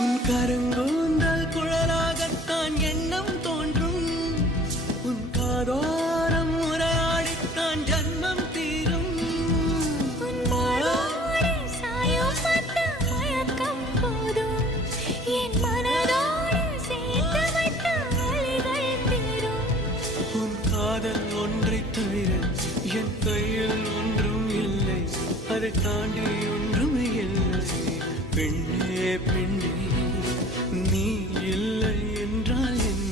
உன் கருங்கூந்தல் குழலாகத்தான் எண்ணம் தோன்றும். உன் காதோரம் உரையாடித்தான் ஜன்மம் தீரும். உன் காதல் ஒன்றை தவிர என் கையில் ஒன்றும் இல்லை, அதை தாண்டி ஒன்றும் இல்லை. பெண்ணே பெண்ணே, நீ இல்லை என்றால் என்ன?